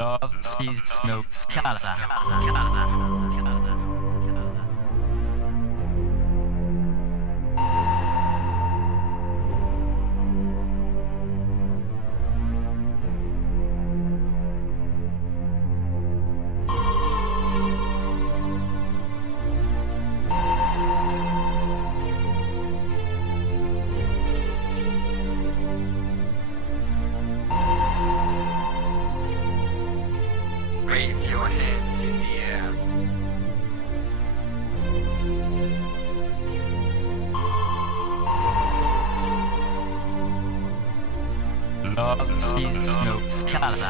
Love sees no color. Wave your hands in the air. Love sees no color.